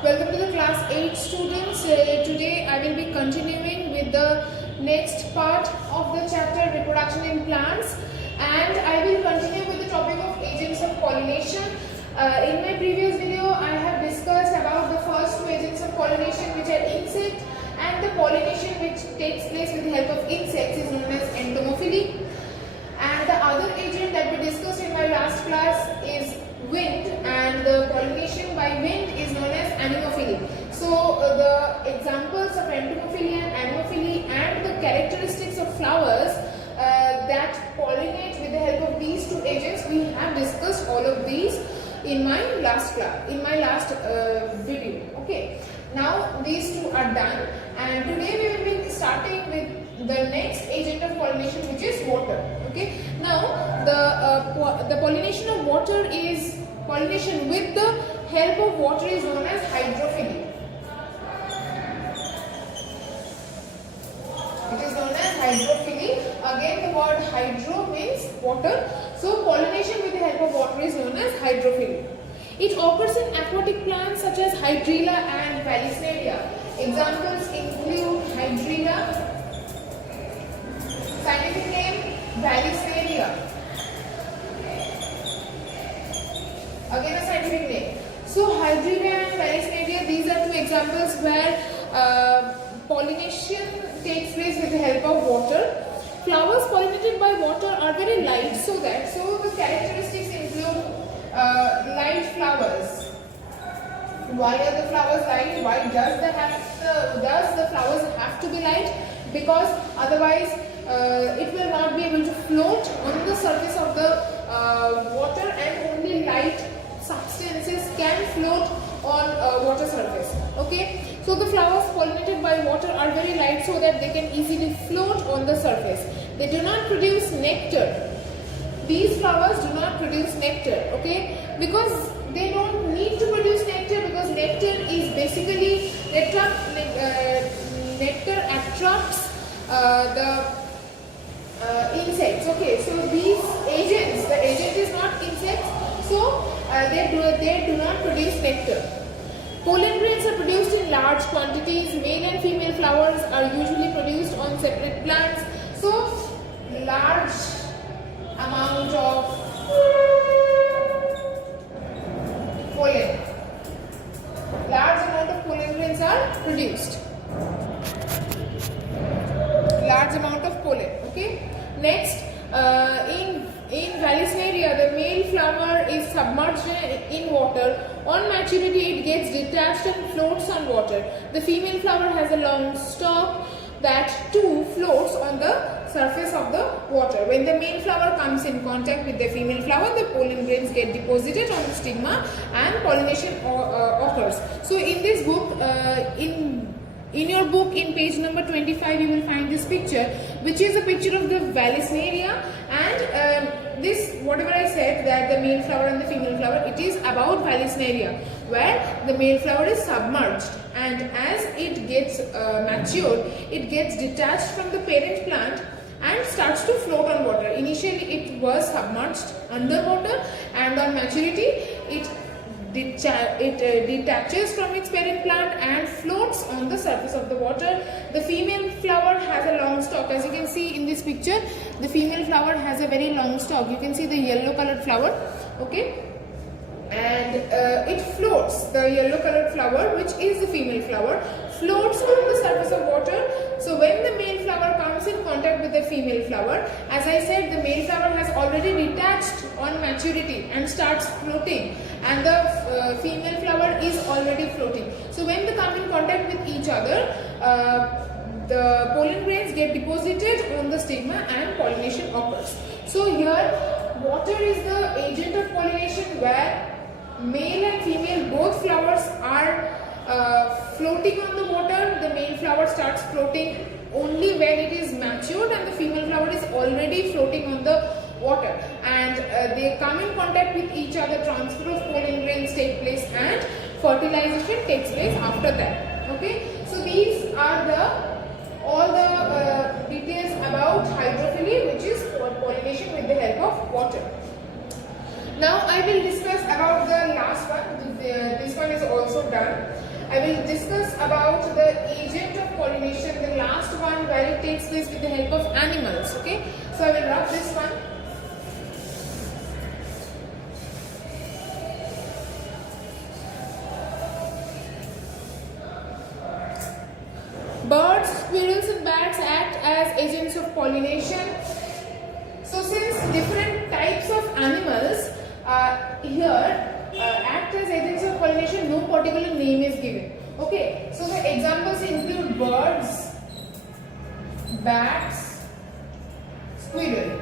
Welcome to the class 8 students. Today I will be continuing with the next part of the chapter reproduction in plants, and I will continue with the topic of agents of pollination. In my previous video I have discussed about the first two agents of pollination, which are insect, and the pollination which takes place with the help of insects is known as entomophily. And the other agent that we discussed in my last class is wind, and the pollination by wind is known as anemophily. So the examples of entomophily and anemophily and the characteristics of flowers that pollinate with the help of these two agents, we have discussed all of these in my last class, in my last video. Okay, now these two are done, and today we will be starting with the next agent of pollination, which is water. Okay, now the pollination of water is pollination with the help of water is known as hydrophily. It is known as hydrophily. Again, the word hydro means water. So pollination with the help of water is known as hydrophily. It occurs in aquatic plants such as Hydrilla and Vallisneria. Examples include Hydrilla, scientific name Vallisneria. Again a scientific name. So Hydrilla and Vallisneria, these are two examples where pollination takes place with the help of water. Flowers pollinated by water are very light, so the characteristics include light flowers. Why are the flowers light? Why does the flowers have to be light? Because otherwise it will not be able to float on the surface of the water, and only light substances can float on water surface. Okay, so the flowers pollinated by water are very light, so that they can easily float on the surface. They do not produce nectar. These flowers do not produce nectar, okay, because they don't need to produce nectar, because nectar is basically nectar attracts the insects. Okay, so these agents, the agent is not insects, so they do not produce nectar. Pollen grains are produced in large quantities. Male and female flowers are usually produced on separate plants. So large amount of pollen. Large amount of pollen grains are produced. Large amount of pollen. Okay. Next, in Vallisneria, the male flower is submerged in water. On maturity, it gets detached and floats on water. The female flower has a long stalk that too floats on the surface of the water. When the male flower comes in contact with the female flower, the pollen grains get deposited on the stigma and pollination occurs. So in this book, in your book, in page number 25, you will find this picture, which is a picture of the Vallisneria, and this, whatever I said, that the male flower and the female flower, it is about Vallisneria, where the male flower is submerged, and as it gets matured, it gets detached from the parent plant and starts to float on water. Initially, it was submerged underwater, and on maturity, it detaches from its parent plant and floats on the surface of the water. The female flower has a long stalk. As you can see in this picture, the female flower has a very long stalk. You can see the yellow colored flower. Okay, and it floats. The yellow colored flower, which is the female flower, floats on the surface of water. So when the male flower comes in contact with the female flower, as I said, the male flower has already detached on maturity and starts floating, and the female flower is already floating. So when they come in contact with each other, the pollen grains get deposited on the stigma and pollination occurs. So here, water is the agent of pollination, where male and female both flowers are floating on the water. The male flower starts floating only when it is matured, and the female flower is already floating on the water, and they come in contact with each other. Transfer of pollen grains take place, and fertilization takes place after that. Okay, so these are all the details about hydrophily, which is pollination with the help of water. Now I will discuss about the last one. This one is also done. I will discuss about the agent of pollination, the last one where it takes place with the help of animals. Okay, so I will rub this one. Birds, squirrels and bats act as agents of pollination. So since different types of animals here act as agents of pollination, no particular name is given. Okay, so the examples include birds, bats, squirrel.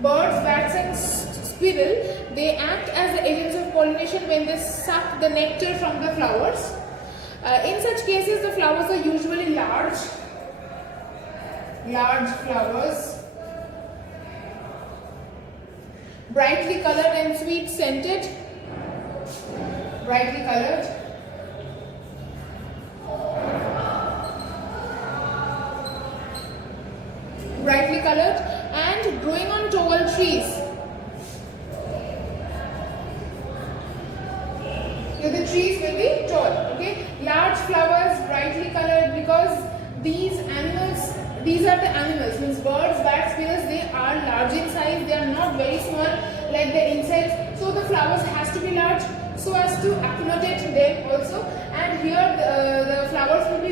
Birds, bats and squirrel, they act as the agents of pollination when they suck the nectar from the flowers. In such cases, the flowers are usually large flowers, brightly colored and sweet scented, brightly colored. And growing on tall trees. So the trees will be tall. Okay, large flowers, brightly colored, because these are the animals, means birds, bats, squirrels, they are large in size, they are not very small like the insects. So the flowers has to be large so as to accommodate them also. And here the flowers will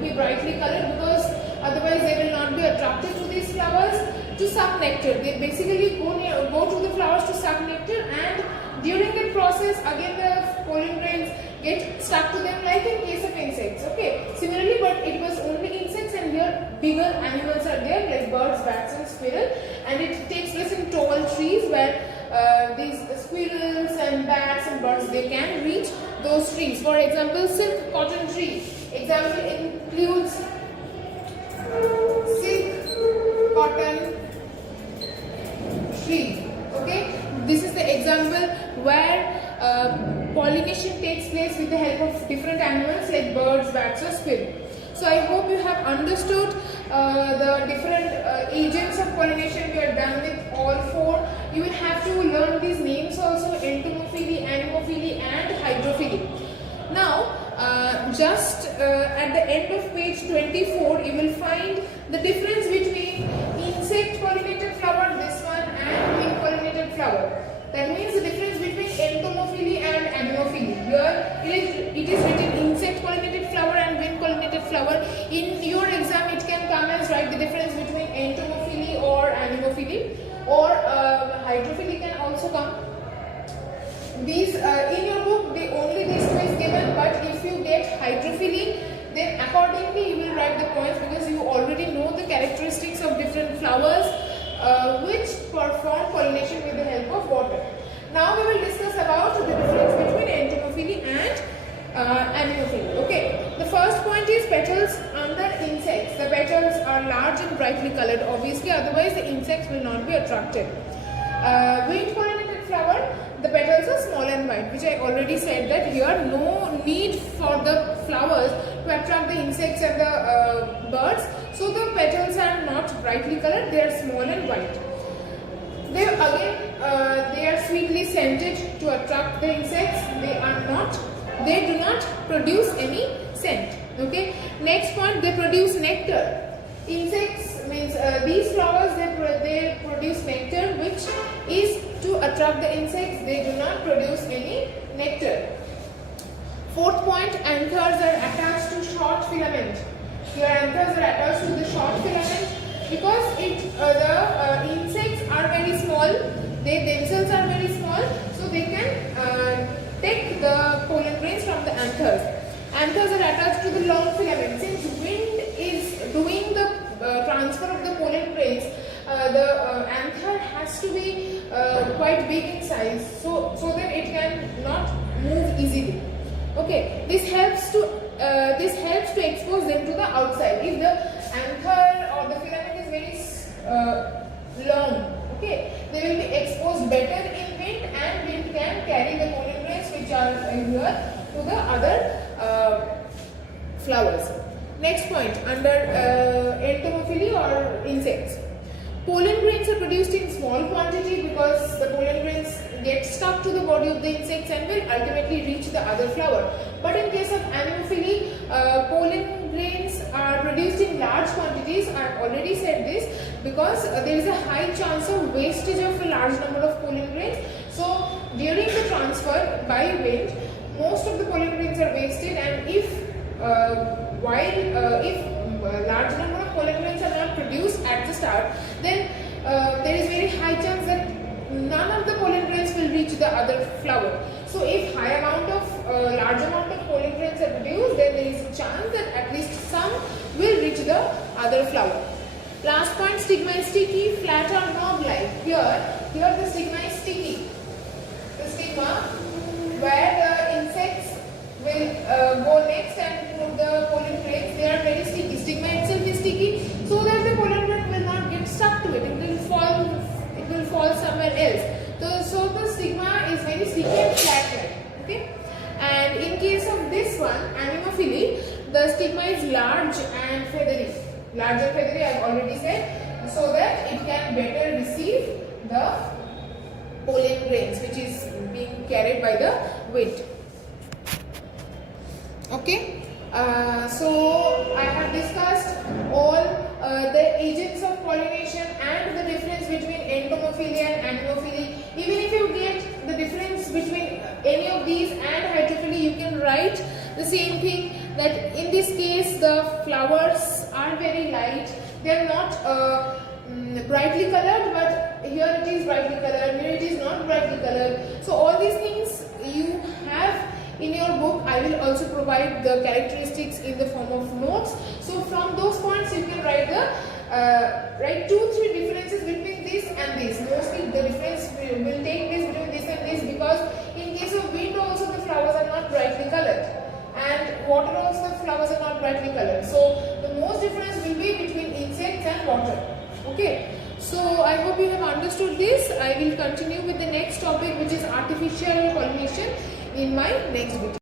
be brightly colored, because otherwise they will not be attracted to these flowers to suck nectar. They basically go to the flowers to suck nectar, and during the process again the pollen grains get stuck to them, like in case of insects. Okay, similarly, but it was only insects, and here bigger animals are there like birds, bats and squirrel, and it takes place in tall trees where these squirrels and bats and birds, they can reach those trees. For example, silk cotton tree. Example includes silk cotton tree. Okay, this is the example where pollination takes place with the help of different animals like birds, bats or squirrel. So I hope you have understood the different agents of pollination. We are done with all four. You will have to learn these names also: entomophily, anemophily and hydrophily. Now just at the end of page 24 you will find the difference between insect pollinated flower, this one, and wind pollinated flower. That means the difference between entomophily and anemophily. Here it is written insect pollinated flower and wind pollinated flower. In your exam it can come as write the difference between entomophily or anemophily, or hydrophily can also come. These in your book only this two is given, but if you get hydrophily, then accordingly you will write the points, because you already know the characteristics of different flowers which perform pollination with the help of water. Now we will discuss about the difference between entomophily and anemophily. Okay, the first point is petals under insects. The petals are large and brightly colored, obviously, otherwise the insects will not be attracted. Wind pollinated flower, the petals are small and white, which I already said that here no need for the flowers to attract the insects and the birds. So the petals are not brightly colored, they are small and white. They are sweetly scented to attract the insects. They do not produce any scent. Okay. Next point, they produce nectar. Insects means these flowers, they produce nectar, which is to attract the insects. They do not produce any nectar. Fourth point, anthers are attached to short filament. Your anthers are attached to the short filament because the insects are very small. They themselves are very small, so they can take the pollen grains from the anthers. Anthers are attached to the long filament. Since wind is doing the transfer of the pollen grains, the anther has to be quite big in size, so that it can not move easily. Okay, this helps to expose them to the outside. If the anther or the filament is very long, okay, they will be exposed better in wind, and wind can carry the pollen grains which are here to the other flowers. Next point, under entomophily or insects. Pollen grains are produced in small quantity because the pollen grains get stuck to the body of the insects and will ultimately directly reach the other flower. But in case of anemophily, pollen grains are produced in large quantities. I have already said this, because there is a high chance of wastage of a large number of pollen grains. So during the transfer by wind, most of the pollen grains are wasted, and if large number of pollen grains are not produced at the start, then there is very high chance that none of the pollen grains will reach the other flower. So if large amount of pollen grains are produced, then there is a chance that at least some will reach the other flower. Last point, stigma is sticky, flat or knob-like. Here the stigma is sticky. The stigma where the insects will go next and put the pollen grains, they are very sticky. Stigma itself is sticky, so that the pollen grain will not get stuck to it. It will fall somewhere else. So the stigma is very sticky and flat-like. Okay. And in case of this one, anemophily, the stigma is large and feathery. Large and feathery, I have already said, so that it can better receive the pollen grains which is being carried by the wind. Okay. So I have discussed all the agents of pollination and the difference between entomophily and anemophily. Even if you get the difference between any of these and hydrophily, you can write the same thing, that in this case the flowers are very light. They are not brightly colored, but here it is brightly colored, here it is not brightly colored. So all these things you have in your book. I will also provide the characteristics in the form of notes. So from those points you can write 2-3 differences between this and this. Mostly the difference will take place between this and this, because in case of wind also the flowers are not brightly colored, and water also the flowers are not brightly colored. So the most difference will be between insects and water. Okay. So I hope you have understood this. I will continue with the next topic, which is artificial pollination, in my next video.